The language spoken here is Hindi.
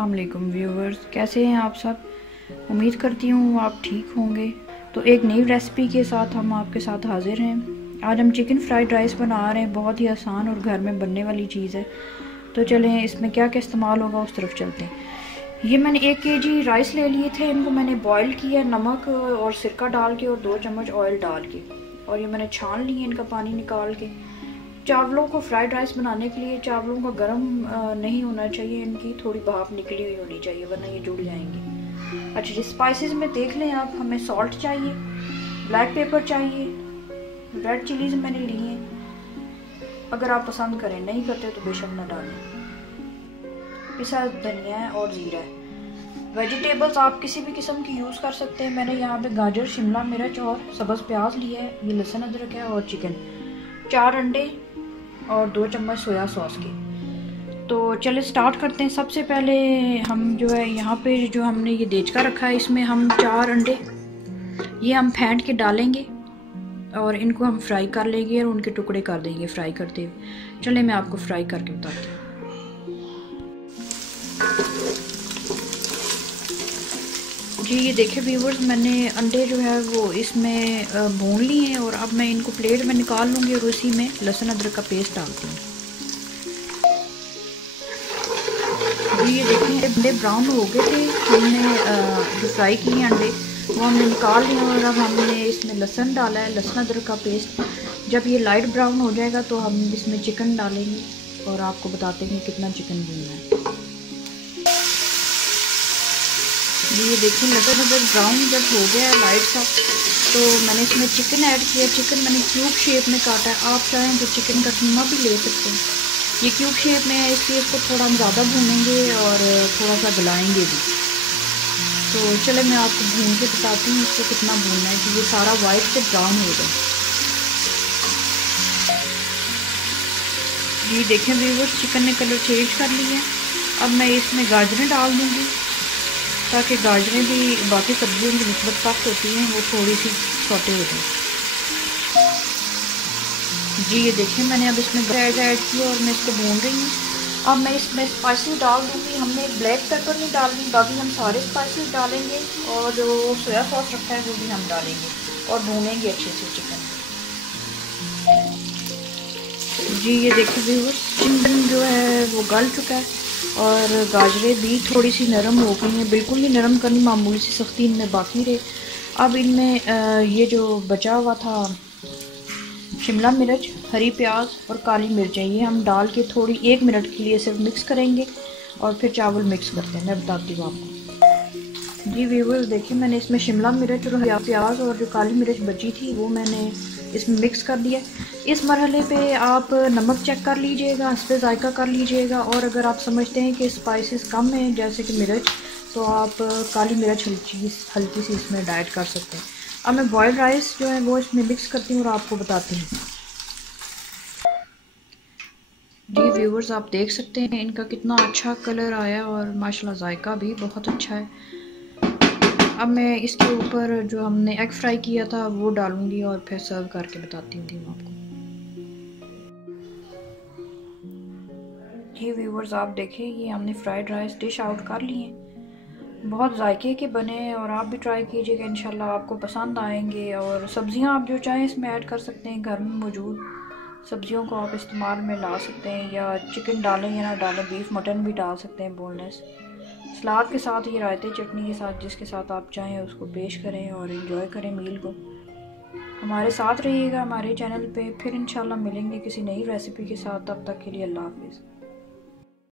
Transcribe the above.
अस्सलाम वालेकुम व्यूवर्स, कैसे हैं आप सब। उम्मीद करती हूँ आप ठीक होंगे। तो एक नई रेसिपी के साथ हम आपके साथ हाजिर हैं। आज हम चिकन फ्राइड राइस बना रहे हैं। बहुत ही आसान और घर में बनने वाली चीज़ है। तो चलें इसमें क्या क्या इस्तेमाल होगा उस तरफ चलते हैं। ये मैंने 1 kg राइस ले लिए थे। इनको मैंने बॉयल किया नमक और सिरका डाल के और 2 चम्मच ऑयल डाल के, और ये मैंने छान लिए इनका पानी निकाल के। चावलों को फ्राइड राइस बनाने के लिए चावलों का गर्म नहीं होना चाहिए, इनकी थोड़ी भाप निकली हुई होनी चाहिए वरना ये जुड़ जाएंगे। अच्छा जी, स्पाइसेस में देख लें आप। हमें सॉल्ट चाहिए, ब्लैक पेपर चाहिए, रेड चिलीज मैंने ली हैं। अगर आप पसंद करें, नहीं करते तो बेशक ना डालें। पिसा धनिया है और ज़ीरा है। वेजिटेबल्स आप किसी भी किस्म की यूज़ कर सकते हैं। मैंने यहाँ पे गाजर, शिमला मिर्च और सब्ज़ प्याज लिया है। ये लहसुन अदरक है और चिकन, 4 अंडे और 2 चम्मच सोया सॉस के। तो चले स्टार्ट करते हैं। सबसे पहले हम जो है यहाँ पे जो हमने ये देचका रखा है, इसमें हम 4 अंडे ये हम फेंट के डालेंगे और इनको हम फ्राई कर लेंगे और उनके टुकड़े कर देंगे फ्राई करते हुए। चले मैं आपको फ्राई करके बताती हूँ। जी ये देखिए व्यूवर्स, मैंने अंडे जो है वो इसमें भून लिए हैं और अब मैं इनको प्लेट में निकाल लूँगी और उसी में लहसुन अदरक का पेस्ट डालती हूँ। जी ये देखिए अंडे ब्राउन हो गए थे। हमने जो फ्राई किए अंडे वो हमने निकाल लिए और अब हमने इसमें लहसुन डाला है, लहसुन अदरक का पेस्ट। जब ये लाइट ब्राउन हो जाएगा तो हम इसमें चिकन डालेंगे और आपको बताते हैं कितना चिकन भूनना है। ये देखिए लहसुन अदरक ब्राउन जब हो गया लाइट सा, तो मैंने इसमें चिकन ऐड किया। चिकन मैंने क्यूब शेप में काटा है। आप चाहें तो चिकन का कीमा भी ले सकते हैं। ये क्यूब शेप में है इसलिए इसको थोड़ा हम ज़्यादा भूनेंगे और थोड़ा सा गलाएंगे भी। तो चले मैं आपको भून के बताती हूँ इसको कितना भूनना है कि ये सारा वाइट से ब्राउन हो जाए। ये देखें व्यूअर्स, चिकन ने कलर चेंज कर लिया है। अब मैं इसमें गाजरें डाल दूँगी ताकि गाजरें भी बाकी सब्जियों की निस्बत सख्त होती हैं, वो थोड़ी सी सौटे हो जाए। जी ये देखिए मैंने अब इसमें ऐड किया और मैं इसको भून रही हूँ। अब मैं इसमें स्पाइसेस डाल दूँगी। हमने ब्लैक पेपर नहीं डालनी, बाकी हम सारे स्पाइसेस डालेंगे और जो सोया सॉस रखा है वो भी हम डालेंगे और भूनेंगे अच्छे से चिकन। जी ये देखिए व्यूअर्स, चिकन जो है वो गल चुका है और गाजरें भी थोड़ी सी नरम हो गई हैं। बिल्कुल ही नरम करनी, मामूली सी सख्ती इनमें बाकी रहे। अब इनमें ये जो बचा हुआ था शिमला मिर्च, हरी प्याज और काली मिर्चें, ये हम डाल के थोड़ी 1 मिनट के लिए सिर्फ मिक्स करेंगे और फिर चावल मिक्स करते हैं। मैं बताती हूँ आपको। जी व्यूअर्स देखिए, मैंने इसमें शिमला मिर्च और हरी प्याज और जो काली मिर्च बची थी वो मैंने इसमें मिक्स कर दिया। इस मरहले पे आप नमक चेक कर लीजिएगा, हस्बे जायका कर लीजिएगा, और अगर आप समझते हैं कि स्पाइसेस कम हैं जैसे कि मिर्च, तो आप काली मिर्च हल्की सी इसमें ऐड कर सकते हैं। अब मैं बॉयल्ड राइस जो है वो इसमें मिक्स करती हूँ और आपको बताती हूँ। जी व्यूवर्स, आप देख सकते हैं इनका कितना अच्छा कलर आया और माशाल्लाह जायका भी बहुत अच्छा है। अब मैं इसके ऊपर जो हमने एग फ्राई किया था वो डालूंगी और फिर सर्व करके बताती हूँ आपको। ये व्यूवर्स आप देखिए, ये हमने फ्राइड राइस डिश आउट कर लिए। बहुत जायके के बने हैं और आप भी ट्राई कीजिएगा, इंशाल्लाह आपको पसंद आएंगे। और सब्जियां आप जो चाहें इसमें ऐड कर सकते हैं। घर में मौजूद सब्जियों को आप इस्तेमाल में ला सकते हैं, या चिकन डालें या ना डालें, बीफ मटन भी डाल सकते हैं बोनलेस। सलाद के साथ, ये रायते चटनी के साथ, जिसके साथ आप चाहें उसको पेश करें और एंजॉय करें मील को। हमारे साथ रहिएगा हमारे चैनल पे। फिर इंशाल्लाह मिलेंगे किसी नई रेसिपी के साथ। तब तक के लिए अल्लाह हाफिज़।